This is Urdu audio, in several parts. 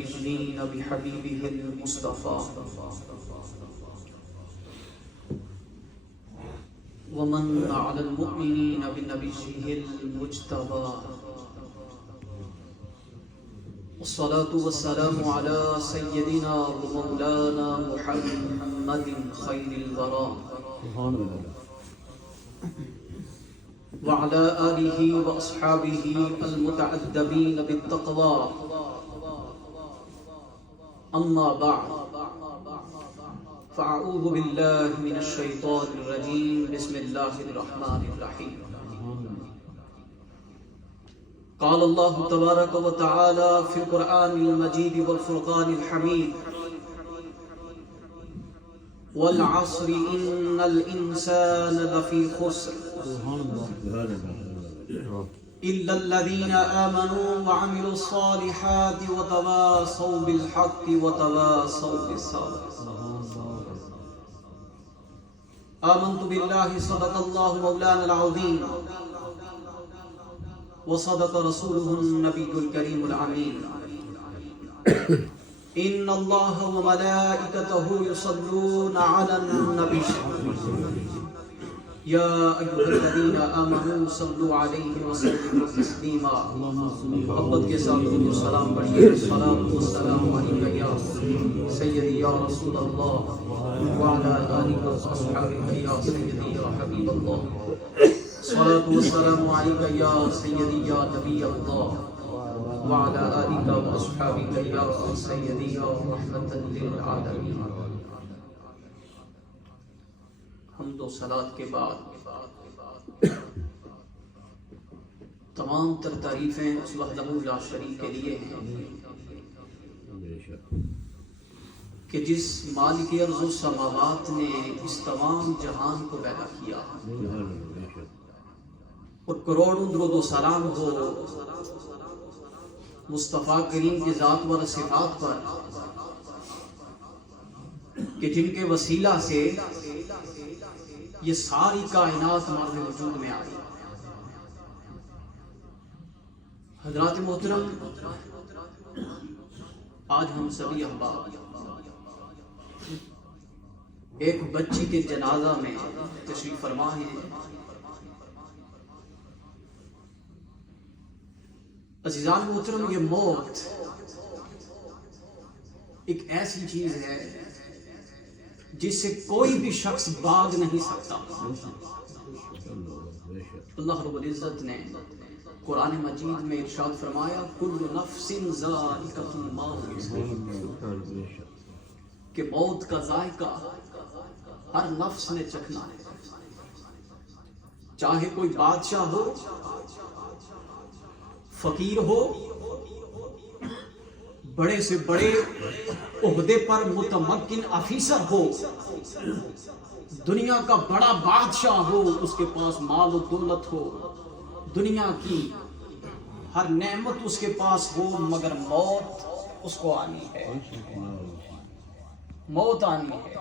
المجنين بحبيبه المصطفى ومن على المؤمنين بنبيه المجتبى والصلاة والسلام على سيدنا ومولانا محمد خير الورى وعلى آله وأصحابه المتعذبين بالتقوى أما بعد فأعوذ بالله من الشيطان الرجيم بسم الله الرحمن الرحيم قال الله تبارك وتعالى في القرآن المجيد والفرقان الحميد والعصر إن الإنسان لفي خسر إلا الذين آمنوا وعملوا الصالحات وتواصوا بالحق وتواصوا بالصبر آمنت بالله صدق الله مولانا العظيم وصدق رسوله النبي الكريم الأمين إن الله وملائكته يصلون على النبي يا أيها الذين آمنوا صلوا عليه وسلموا تسليما محبت کے ساتھ سلام پڑھیے الصلاة والسلام عليك يا سيدي يا رسول الله وعلى آلك وأصحابك يا سيدي يا حبيب الله الصلاة والسلام عليك يا سيدي يا نبي الله وعلى آلك وأصحابك يا سيدي يا رحمة للعالمين حمد و صلاۃ کے بعد تمام تر تعریفیں اس وحدہ لا شریک کے لیے ہیں کہ جس مالک ارض و سماوات نے اس تمام جہان کو پیدا کیا اور کروڑوں درود و سلام ہو مصطفیٰ کریم کی ذات و صفات پر کہ جن کے وسیلہ سے یہ ساری کائنات ہمارے وجود میں آئی. حضرات محترم، آج ہم سبھی احباب ایک بچی کے جنازہ میں تشریف فرما ہیں. عزیزان محترم، یہ موت ایک ایسی چیز ہے جس سے کوئی بھی شخص بھاگ نہیں سکتا. اللہ رب العزت نے قرآن مجید میں ارشاد فرمایا کل نفس ذائقۃ الموت، کہ موت کا ذائقہ ہر نفس نے چکھنا ہے. چاہے کوئی بادشاہ ہو، فقیر ہو، بڑے سے بڑے عہدے پر متمکن آفیسر ہو، دنیا کا بڑا بادشاہ ہو، اس کے پاس مال و دولت ہو، دنیا کی ہر نعمت اس کے پاس ہو، مگر موت اس کو آنی ہے. موت آنی ہے.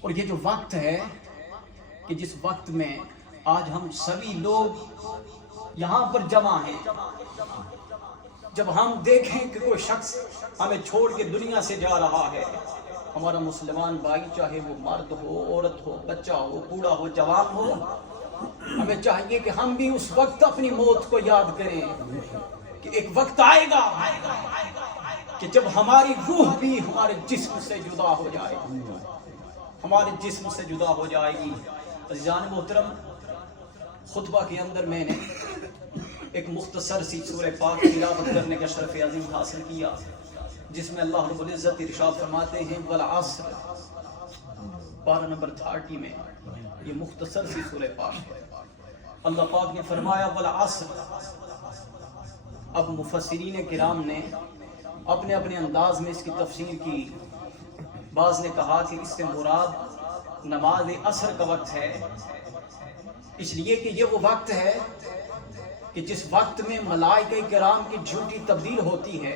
اور یہ جو وقت ہے کہ جس وقت میں آج ہم سبھی لوگ یہاں پر جمع ہیں، جب ہم دیکھیں کہ کوئی شخص ہمیں چھوڑ کے دنیا سے جا رہا ہے، ہمارا مسلمان بھائی چاہے وہ مرد ہو، عورت ہو، بچہ ہو، بوڑھا ہو، جوان ہو، ہمیں چاہیے کہ ہم بھی اس وقت اپنی موت کو یاد کریں کہ ایک وقت آئے گا کہ جب ہماری روح بھی ہمارے جسم سے جدا ہو جائے گی، ہمارے جسم سے جدا ہو جائے گی. عزیزان محترم، خطبہ کے اندر میں نے ایک مختصر سی سورہ پاک تلاوت کرنے کا شرف عظیم حاصل کیا، جس میں اللہ رب العزت ارشاد فرماتے ہیں والعصر، پارہ نمبر 30 میں یہ مختصر سی سورہ پاک ہے. اللہ پاک نے فرمایا والعصر. اب مفسرین کرام نے اپنے اپنے انداز میں اس کی تفسیر کی. بعض نے کہا کہ اس سے مراد نماز عصر کا وقت ہے، اس لیے کہ یہ وہ وقت ہے کہ جس وقت میں ملائکہ کرام کی ڈیوٹی تبدیل ہوتی ہے.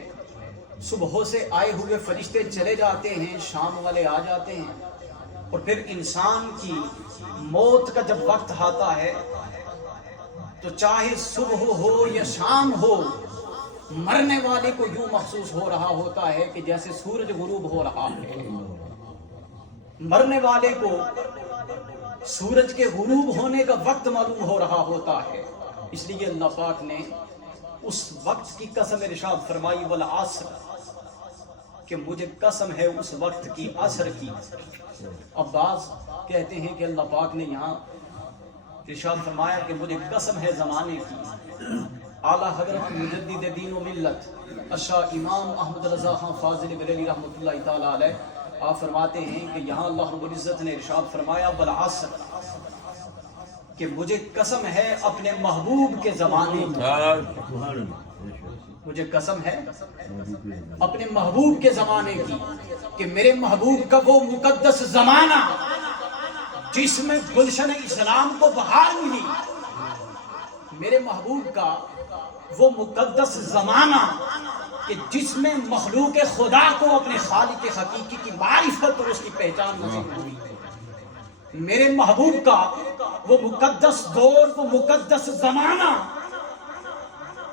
صبح سے آئے ہوئے فرشتے چلے جاتے ہیں، شام والے آ جاتے ہیں، اور پھر انسان کی موت کا جب وقت آتا ہے تو چاہے صبح ہو یا شام ہو، مرنے والے کو یوں محسوس ہو رہا ہوتا ہے کہ جیسے سورج غروب ہو رہا ہے. مرنے والے کو سورج کے غروب ہونے کا وقت معلوم ہو رہا ہوتا ہے. اس لیے اللہ پاک نے اس وقت کی قسم ارشاد فرمائی والعصر، کہ مجھے قسم ہے اس وقت کی، عصر کی. اب بعض کہتے ہیں کہ اللہ پاک نے یہاں ارشاد فرمایا کہ مجھے قسم ہے زمانے کی. اعلیٰ حضرت مجدد دین و ملت اشاہ امام احمد رضا خان فاضل بریلوی رحمۃ اللہ تعالیٰ علیہ آپ فرماتے ہیں کہ یہاں اللہ رب العزت نے ارشاد فرمایا بالعصر، کہ مجھے قسم ہے اپنے محبوب کے زمانے کی. مجھے قسم ہے اپنے محبوب کے زمانے کی کہ میرے محبوب کا وہ مقدس زمانہ جس میں گلشن اسلام کو بہار ملی، میرے محبوب کا وہ مقدس زمانہ کہ جس میں مخلوق خدا کو اپنے خالق حقیقی کی معرفت اور اس کی پہچان نصیب ہوئی. میرے محبوب کا وہ مقدس دور، وہ مقدس زمانہ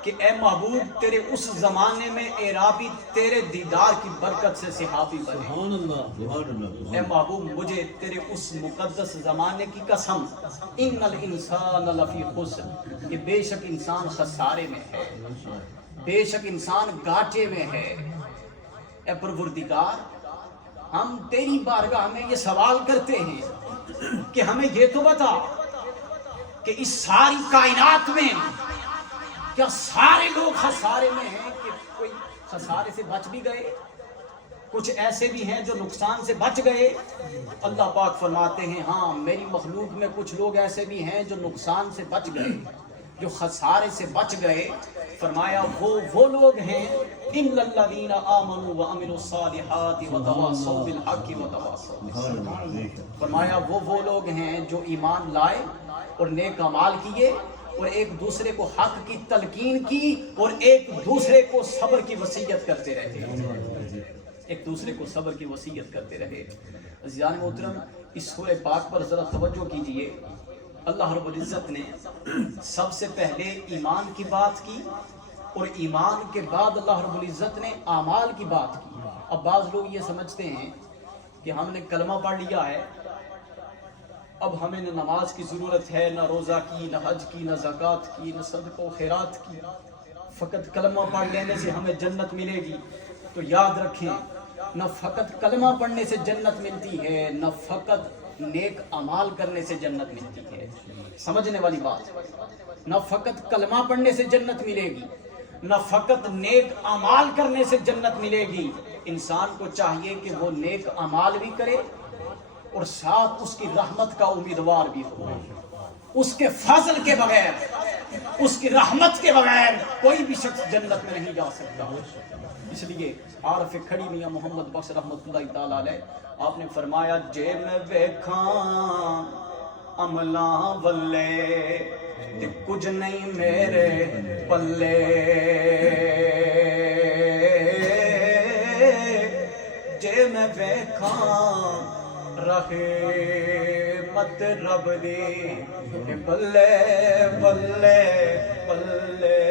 کہ اے محبوب تیرے اس زمانے میں اعرابی تیرے دیدار کی برکت سے صحابی بنے. اے محبوب مجھے تیرے اس مقدس زمانے کی قسم، ان الانسان لفی خسر، کہ بے شک انسان خسارے میں ہے، بے شک انسان گھاٹے میں ہے. اے پروردگار ہم تیری بارگاہ میں یہ سوال کرتے ہیں کہ ہمیں یہ تو بتا کہ اس ساری کائنات میں کیا سارے لوگ خسارے میں ہیں کہ کوئی خسارے سے بچ بھی گئے؟ کچھ ایسے بھی ہیں جو نقصان سے بچ گئے؟ اللہ پاک فرماتے ہیں ہاں میری مخلوق میں کچھ لوگ ایسے بھی ہیں جو نقصان سے بچ گئے، جو خسارے سے بچ گئے. فرمایا وہ لوگ ہیں ان الذین آمنوا وعملوا الصالحات وتواصوا بالحق وتواصوا بالصبر. فرمایا وہ لوگ ہیں جو ایمان لائے اور نیک اعمال کیے اور ایک دوسرے کو حق کی تلقین کی اور ایک دوسرے کو صبر کی وصیت کرتے رہے، ایک دوسرے کو صبر کی وصیت کرتے رہے. عزیزان محترم اس سورہ پاک پر ذرا توجہ کیجئے. اللہ رب العزت نے سب سے پہلے ایمان کی بات کی اور ایمان کے بعد اللہ رب العزت نے اعمال کی بات کی. اب بعض لوگ یہ سمجھتے ہیں کہ ہم نے کلمہ پڑھ لیا ہے، اب ہمیں نہ نماز کی ضرورت ہے، نہ روزہ کی، نہ حج کی، نہ زکوٰۃ کی، نہ صدقہ و خیرات کی، فقط کلمہ پڑھ لینے سے ہمیں جنت ملے گی. تو یاد رکھیں نہ فقط کلمہ پڑھنے سے جنت ملتی ہے، نہ فقط نیک اعمال کرنے سے جنت ملتی ہے. سمجھنے والی بات، نہ فقط کلمہ پڑھنے سے جنت ملے گی، نہ فقط نیک اعمال کرنے سے جنت ملے گی. انسان کو چاہیے کہ وہ نیک اعمال بھی کرے اور ساتھ اس کی رحمت کا امیدوار بھی ہو. اس کے فضل کے بغیر، اس کی رحمت کے بغیر کوئی بھی شخص جنت میں نہیں جا سکتا. اس لیے عارف کھڑی میاں محمد بخش رحمۃ اللہ تعالی علیہ آپ نے فرمایا جے میں ویکھاں عملاں ولے تے کچھ نہیں میرے پلے، جے میں ویکھاں رحمت رب دی بلے بلے بلے.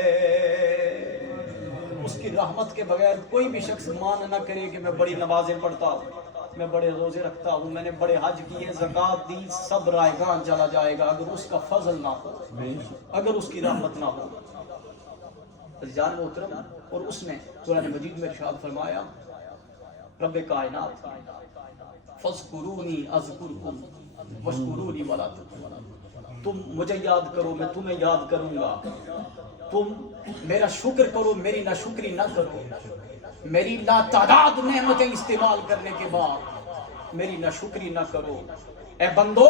اس کی رحمت کے بغیر کوئی بھی شخص مان نہ کرے کہ میں بڑی نمازیں پڑھتا ہوں، میں بڑے روزے رکھتا ہوں، میں نے بڑے حج کیے، زکوٰۃ دی، سب رائگان چلا جائے گا اگر اس کا فضل نہ ہو، اگر اس کی رحمت نہ ہو. جان محترم اور اس نے قرآن مجید میں ارشاد فرمایا رب کائنات فاذکرونی اذکرکم واشکرونی ولا تکفرون. تم مجھے یاد کرو میں تمہیں یاد کروں گا، تم میرا شکر کرو میری ناشکری نہ کرو. میری لا تعداد نعمتیں استعمال کرنے کے بعد میری ناشکری نہ کرو. اے بندو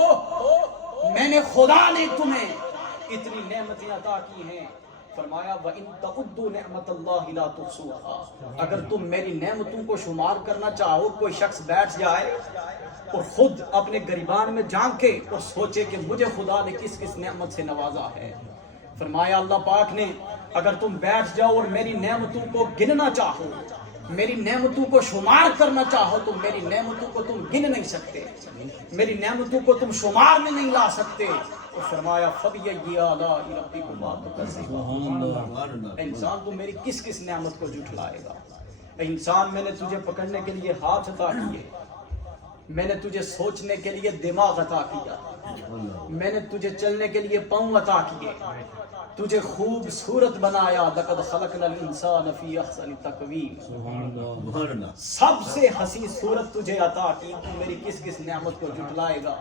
میں نے خدا نے تمہیں اتنی نعمتیں عطا کی ہیں. فرمایا وَإِن تَعُدُّوا نِعْمَةَ اللَّهِ لَا تُحْصُوهَا. اگر تم میری نعمتوں کو شمار کرنا چاہو، کوئی شخص بیٹھ جائے اور خود اپنے گریبان میں جھانکے اور سوچے کہ مجھے خدا نے کس کس نعمت سے نوازا ہے. فرمایا اللہ پاک نے اگر تم بیٹھ جاؤ اور میری نعمتوں کو گننا چاہو، میری نعمتوں کو شمار کرنا چاہو، تو میری نعمتوں کو تم گن نہیں سکتے، میری نعمتوں کو تم شمار میں نہیں لا سکتے. اور فرمایا فَبِأَيِّ آلَاءِ رَبِّكُمَا تُكَذِّبَانِ۔ اے انسان تو میری کس کس نعمت کو جھٹلائے گا؟ اے انسان میں نے تجھے پکڑنے کے لیے ہاتھ عطا کیے، میں نے تجھے سوچنے کے لیے دماغ عطا کیا، میں نے تجھے چلنے کے لیے پاؤں عطا کیے، تجھے خوبصورت بنایا، لقد خلقنا الانسان فی احسن تقویم، سب سے حسین صورت تجھے عطا کی، تو میری کس کس نعمت کو جھٹلائے گا؟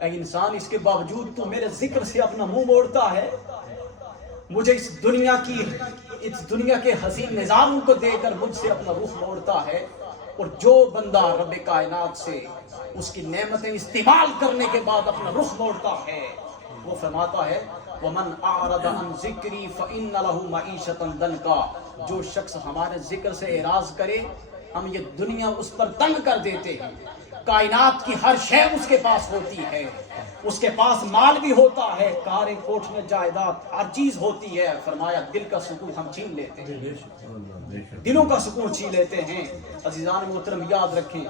اے انسان اس کے باوجود تو میرے ذکر سے اپنا منہ موڑتا ہے، مجھے اس دنیا کے حسین نظام کو دے کر مجھ سے اپنا رخ موڑتا ہے، اور جو بندہ رب کائنات سے اس کی نعمتیں استعمال کرنے کے بعد اپنا رخ موڑتا ہے، وہ فرماتا ہے وَمَنْ أَعْرَضَ عَنْ ذِكْرِي فَإِنَّ لَهُ مَعِيشَةً ضَنْكًا، جو شخص ہمارے ذکر سے اعراض کرے ہم یہ دنیا اس پر تنگ کر دیتے ہیں۔ کائنات کی ہر شے اس کے پاس ہوتی ہے، اس کے پاس مال بھی ہوتا ہے، کاریں کوٹھیاں جائیداد ہر چیز ہوتی ہے، فرمایا دل کا سکون ہم چھین لیتے ہیں، دلوں کا سکون چھین لیتے ہیں۔ عزیزان محترم یاد رکھیں،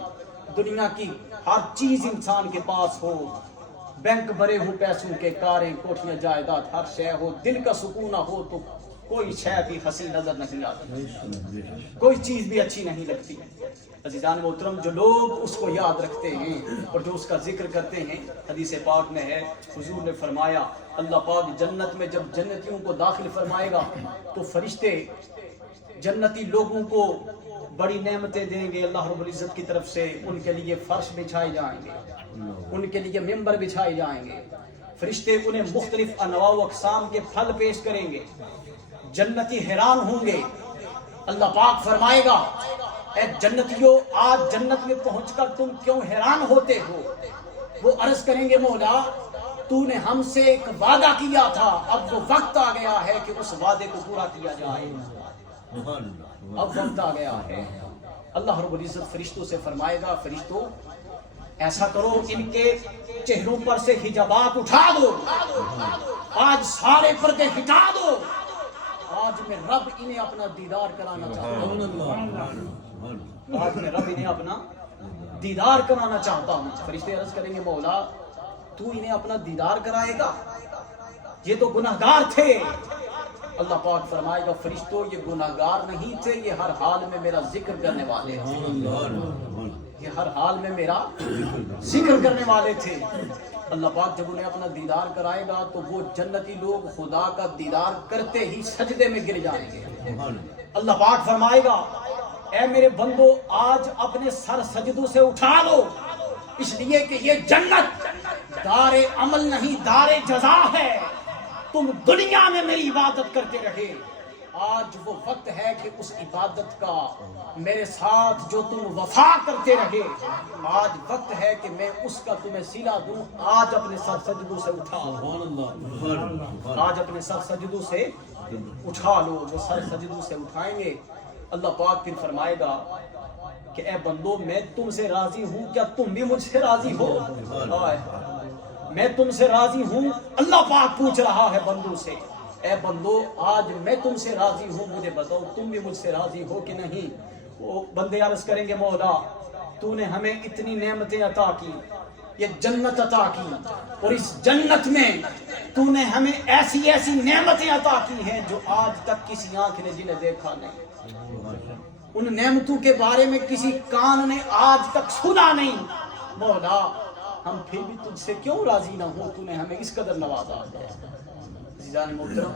دنیا کی ہر چیز انسان کے پاس ہو، بینک بھرے ہوں پیسوں کے، کاریں کوٹھیاں جائیداد ہر شے ہو، دل کا سکون نہ ہو تو کوئی شے بھی حسین نظر نہیں آتی، کوئی چیز بھی اچھی نہیں لگتی۔ عزیزان محترم، جو لوگ اس کو یاد رکھتے ہیں اور جو اس کا ذکر کرتے ہیں، حدیث پاک میں ہے حضور نے فرمایا اللہ پاک جنت میں جب جنتیوں کو داخل فرمائے گا تو فرشتے جنتی لوگوں کو بڑی نعمتیں دیں گے اللہ رب العزت کی طرف سے، ان کے لیے فرش بچھائے جائیں گے، ان کے لیے ممبر بچھائے جائیں گے، فرشتے انہیں مختلف انواع و اقسام کے پھل پیش کریں گے، جنتی حیران ہوں گے۔ اللہ پاک فرمائے گا اے جنتیوں آج جنت میں پہنچ کر تم کیوں حیران ہوتے ہو؟ وہ عرض کریں گے مولا تو نے ہم سے ایک وعدہ کیا تھا، اب وہ وقت آ گیا ہے کہ اس وعدے کو پورا کیا جائے، اب وقت آ گیا ہے۔ اللہ رب العزت فرشتوں سے فرمائے گا فرشتوں ایسا کرو ان کے چہروں پر سے حجابات اٹھا دو، آج سارے پردے ہٹا دو، آج میں رب انہیں اپنا دیدار کرانا چاہتا ہوں، آج میں رب انہیں اپنا دیدار کرانا چاہتا ہوں۔ فرشتے عرض کریں گے مولا تو انہیں اپنا دیدار کرائے گا، یہ تو گناہگار تھے۔ اللہ پاک فرمائے گا فرشتوں یہ گناہگار نہیں تھے، یہ ہر حال میں میرا ذکر کرنے والے تھے، یہ ہر حال میں میرا ذکر کرنے والے تھے۔ اللہ پاک جب انہیں اپنا دیدار کرائے گا تو وہ جنتی لوگ خدا کا دیدار کرتے ہی سجدے میں گر جائیں گے۔ اللہ پاک فرمائے گا اے میرے بندو آج اپنے سر سجدوں سے اٹھا لو، اس لیے کہ یہ جنت دار عمل نہیں دار جزا ہے، تم دنیا میں میری عبادت کرتے رہے، آج وہ وقت ہے کہ اس عبادت کا میرے ساتھ جو تم وفا کرتے رہے، آج وقت ہے کہ میں اس کا تمہیں صلہ دوں، آج اپنے سر سجدوں سے اٹھا لو، آج اپنے سر سجدوں سے اٹھا لو۔ وہ سر سجدوں سے اٹھائیں گے، اللہ پاک پھر فرمائے گا کہ اے بندو میں تم سے راضی ہوں، کیا تم بھی مجھ سے راضی ہو؟ میں تم سے راضی ہوں، اللہ پاک پوچھ رہا ہے بندوں سے اے بندو آج میں تم سے راضی ہوں، مجھے بتاؤ تم بھی مجھ سے راضی ہو کہ نہیں؟ وہ بندے عرض کریں گے مولا تو نے ہمیں اتنی نعمتیں عطا کی، یہ جنت عطا کی، اور اس جنت میں تو نے ہمیں ایسی ایسی نعمتیں عطا کی ہیں جو آج تک کسی آنکھ نے جنہیں دیکھا نہیں، ان نعمتوں کے بارے میں کسی کان نے آج تک سنا نہیں، مولا ہم پھر بھی تجھ سے کیوں راضی نہ ہو، تو نے ہمیں اس قدر نوازا ہے۔ عزیزان محترم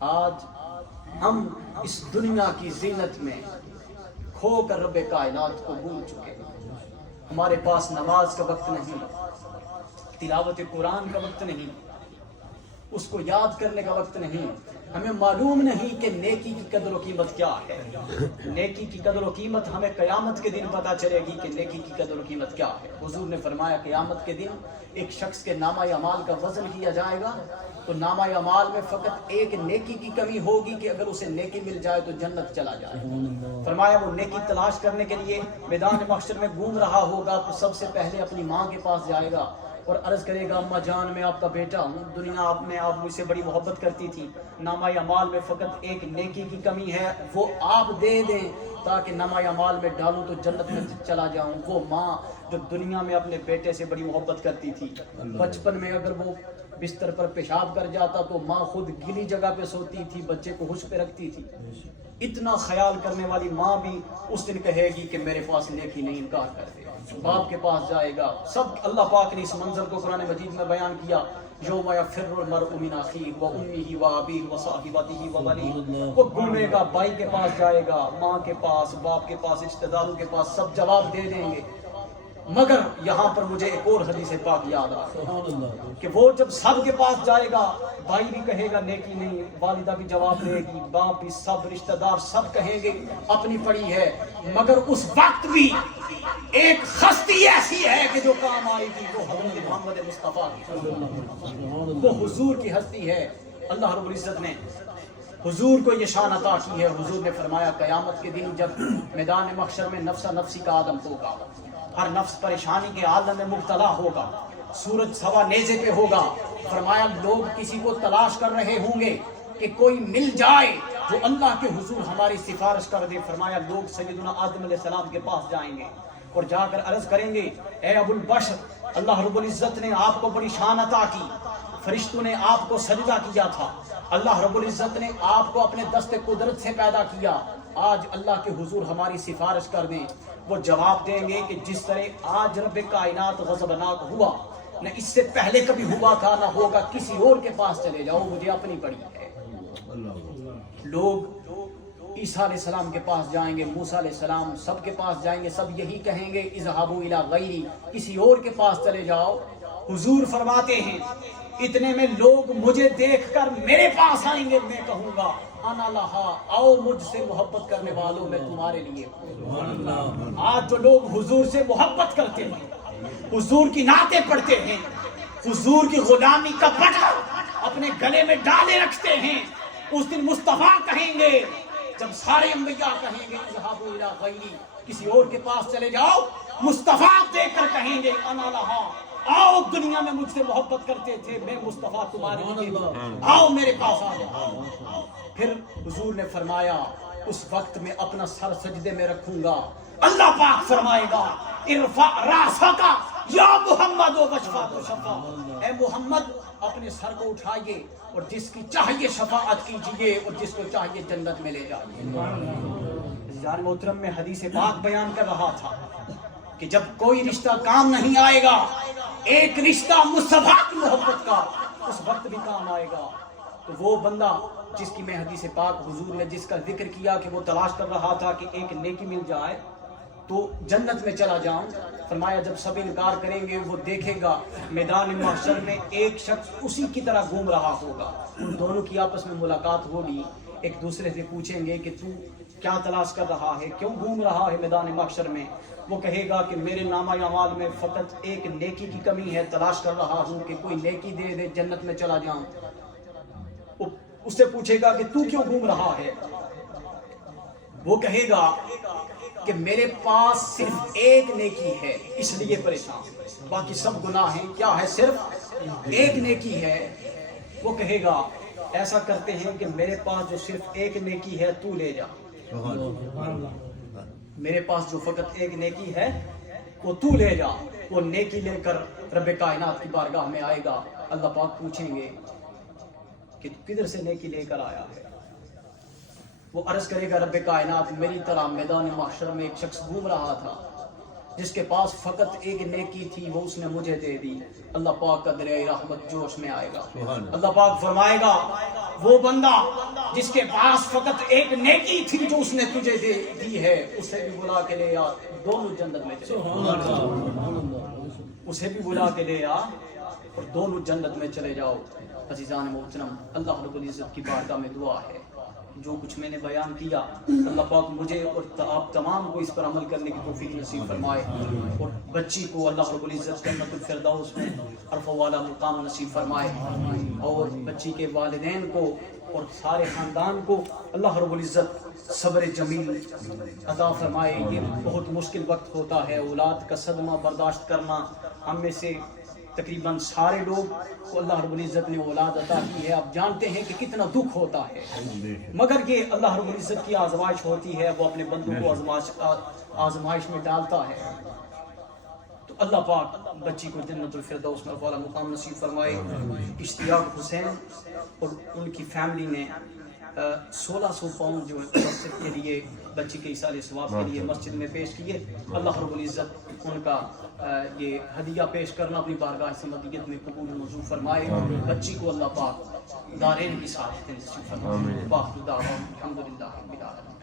آج ہم اس دنیا کی زینت میں کھو کر رب کائنات کو بھول چکے ہیں، ہمارے پاس نماز کا وقت نہیں، تلاوت قرآن کا وقت نہیں، اس کو یاد کرنے کا وقت نہیں، ہمیں معلوم نہیں کہ نیکی کی قدر و قیمت کیا ہے۔ نیکی کی قدر و قیمت ہمیں قیامت کے دن پتہ چلے گی کہ نیکی کی قدر و قیمت کیا ہے۔ حضور نے فرمایا قیامت کے دن ایک شخص کے نامہ اعمال کا وزن کیا جائے گا تو نامہ اعمال میں فقط ایک نیکی کی کمی ہوگی کہ اگر اسے نیکی مل جائے تو جنت چلا جائے۔ فرمایا وہ نیکی تلاش کرنے کے لیے میدان محشر میں گھوم رہا ہوگا تو سب سے پہلے اپنی ماں کے پاس جائے گا، اور عرض کرے گا اماں جان میں آپ کا بیٹا ہوں، دنیا میں آپ مجھ سے بڑی محبت کرتی تھی، نامہ اعمال میں فقط ایک نیکی کی کمی ہے، وہ آپ دے دیں تاکہ نامہ اعمال میں ڈالوں تو جنت میں چلا جاؤں۔ وہ ماں جو دنیا میں اپنے بیٹے سے بڑی محبت کرتی تھی، بچپن میں اگر وہ بستر پر پیشاب کر جاتا تو ماں خود گلی جگہ پہ سوتی تھی، بچے کو ہوش پہ رکھتی تھی۔ اتنا خیال کرنے والی ماں بھی اس دن کہے گی کہ میرے پاس نیکی نہیں، انکار کر دے، باپ کے پاس جائے گا۔ سب اللہ پاک نے اس منظر کو قرآن مجید میں بیان کیا، یوم یفر المرء من اخیہ وامہ وابیہ وصاحبتہ وبنیہ، وہ گھومے گا، بھائی کے پاس جائے گا، ماں کے پاس، باپ کے پاس، رشتہ داروں کے پاس، سب جواب دے دیں گے۔ مگر یہاں پر مجھے ایک اور حدیث پاک یاد آ رہا کہ وہ جب سب کے پاس جائے گا، بھائی بھی کہے گا نیکی نہیں، والدہ بھی جواب دے گی، باپ بھی، سب رشتہ دار سب کہیں گے اپنی پڑی ہے، مگر اس وقت بھی ایک ہستی ایسی ہے کہ جو کام آئے گی، وہ حضرت محمد مصطفیٰ کی، وہ حضور کی ہستی ہے۔ اللہ رب العزت نے حضور کو یہ شان عطا کی ہے۔ حضور نے فرمایا قیامت کے دن جب میدان محشر میں نفسا نفسی کا عالم ہوگا، ہر نفس پریشانی کے عالم میں مبتلا ہوگا، سورج سوا نیزے پہ ہوگا، فرمایا لوگ کسی کو تلاش کر رہے ہوں گے کہ کوئی مل جائے جو اللہ کے حضور ہماری سفارش کر دے۔ فرمایا لوگ سیدنا آدم علیہ السلام کے پاس جائیں گے اور جا کر عرض کریں گے، اے ابو البشر، اللہ رب العزت نے آپ کو بڑی شان عطا کی، فرشتوں نے آپ کو سجدہ کیا تھا، اللہ رب العزت نے آپ کو اپنے دست قدرت سے پیدا کیا، آج اللہ کے حضور ہماری سفارش کر دیں۔ وہ جواب دیں گے کہ جس طرح آج رب کائنات غضبناک ہوا، نہ اس سے پہلے کبھی ہوا تھا نہ ہوگا، کسی اور کے پاس چلے جاؤ، مجھے اپنی پڑی ہے۔ لوگ عیسیٰ علیہ السلام کے پاس جائیں گے، موسیٰ علیہ السلام، سب کے پاس جائیں گے، سب یہی کہیں گے اذهبوا الی غیری، کسی اور کے پاس چلے جاؤ۔ حضور فرماتے ہیں اتنے میں لوگ مجھے دیکھ کر میرے پاس آئیں گے، میں کہوں گا انا لہا، آؤ مجھ سے محبت کرنے والوں، میں تمہارے لیے۔ آج جو لوگ حضور سے محبت کرتے ہیں، حضور کی نعتیں پڑھتے ہیں، حضور کی غلامی کا پٹا اپنے گلے میں ڈالے رکھتے ہیں، اس دن مصطفیٰ کہیں گے، جب سارے انبیاء کہیں گے اذهبوا الی غیری، کسی اور کے پاس چلے جاؤ، مصطفیٰ دیکھ کر کہیں گے انا لہا، آؤ دنیا میں مجھ سے محبت کرتے تھے، میں مصطفیٰ تمہارے لیے، آؤ میرے پاس آ جاؤ۔ پھر حضور نے فرمایا اس وقت میں اپنا سر سجدے میں رکھوں گا، اللہ پاک فرمائے گا ارفع راسک یا محمد واشفع تشفع، اے محمد اپنے سر کو اٹھائیے اور جس کی چاہیے شفاعت کیجئے اور جس کو چاہیے جنت میں لے جائیے۔ جان محترم میں حدیث پاک بیان کر رہا تھا کہ جب کوئی رشتہ کام نہیں آئے گا، ایک رشتہ مصطفیٰ کی محبت کا اس وقت بھی کام آئے گا، تو وہ بندہ جس کی میں حدیث پاک حضور نے جس کا ذکر کیا کہ وہ تلاش کر رہا تھا کہ ایک نیکی مل جائے تو جنت میں چلا جاؤں، فرمایا جب سب انکار کریں گے وہ دیکھے گا میدان محشر میں ایک شخص اسی کی طرح گھوم رہا ہوگا، ان دونوں کی آپس میں ملاقات ہوگی، ایک دوسرے سے پوچھیں گے کہ تو کیا تلاش کر رہا ہے، کیوں گھوم رہا ہے میدان محشر میں؟ وہ کہے گا کہ میرے نامہ اعمال میں فقط ایک نیکی کی کمی ہے، تلاش کر رہا ہوں کہ کوئی نیکی دے دے جنت میں چلا جاؤں۔ اس سے پوچھے گا کہ تو کیوں گھوم رہا ہے؟ وہ کہے گا کہ میرے پاس صرف ایک نیکی ہے اس لیے پریشان، باقی سب گناہ ہیں، کیا ہے؟ صرف ایک نیکی ہے۔ وہ کہے گا ایسا کرتے ہیں کہ میرے پاس جو صرف ایک نیکی ہے تو لے جا، میرے پاس جو فقط ایک نیکی ہے وہ تو لے جا۔ وہ نیکی لے کر رب کائنات کی بارگاہ میں آئے گا، اللہ پاک پوچھیں گے کہ تو کدھر سے نیکی لے کر آیا ہے؟ وہ عرض کرے گا رب کائنات میری طرح میدان محشر میں ایک شخص گھوم رہا تھا جس کے پاس فقط ایک نیکی تھی، وہ اس نے مجھے دے دی۔ اللہ پاک کا دریائے رحمت جوش میں آئے گا، اللہ پاک فرمائے گا وہ بندہ جس کے پاس فقط ایک نیکی تھی جو اس نے تجھے دی ہے، اسے بھی بلا کے لے آ، دونوں جنت میں چلے جاؤ، اسے بھی بلا کے لے آ اور دونوں جنت میں چلے جاؤ۔ عزیزان محترم، اللہ رب العزت کی بارگاہ میں دعا ہے جو کچھ میں نے بیان کیا اللہ پاک مجھے اور آپ تمام کو اس پر عمل کرنے کی توفیق نصیب فرمائے، اور بچی کو اللہ رب العزت جنت الفردوس میں عرفہ والا مقام نصیب فرمائے، اور بچی کے والدین کو اور سارے خاندان کو اللہ رب العزت صبر جمیل عطا فرمائے۔ یہ بہت مشکل وقت ہوتا ہے، اولاد کا صدمہ برداشت کرنا ہم میں سے تقریباً سارے لوگ کو اللہ رب العزت نے اولاد عطا کی ہے. آپ جانتے ہیں کہ کتنا دکھ ہوتا ہے، مگر یہ اللہ رب العزت کی آزمائش ہوتی ہے، وہ اپنے بندوں کو آزمائش میں ڈالتا ہے. تو اللہ پاک بچی کو جنت الفردوس میں والا مقام نصیب فرمائے. اشتیاق حسین اور ان کی فیملی نے 1600 پاؤنڈ جو ہے مسجد کے لیے، بچی کے ایصال ثواب کے لیے مسجد میں پیش کیے. اللہ رب العزت ان کا یہ ہدیہ پیش کرنا اپنی بارگاہ سمدیت میں قبول منظور فرمائے. بچی کو اللہ پاک دارین کی سعادت نصیب فرمائے. باخر دعوانا الحمدللہ رب العالمین.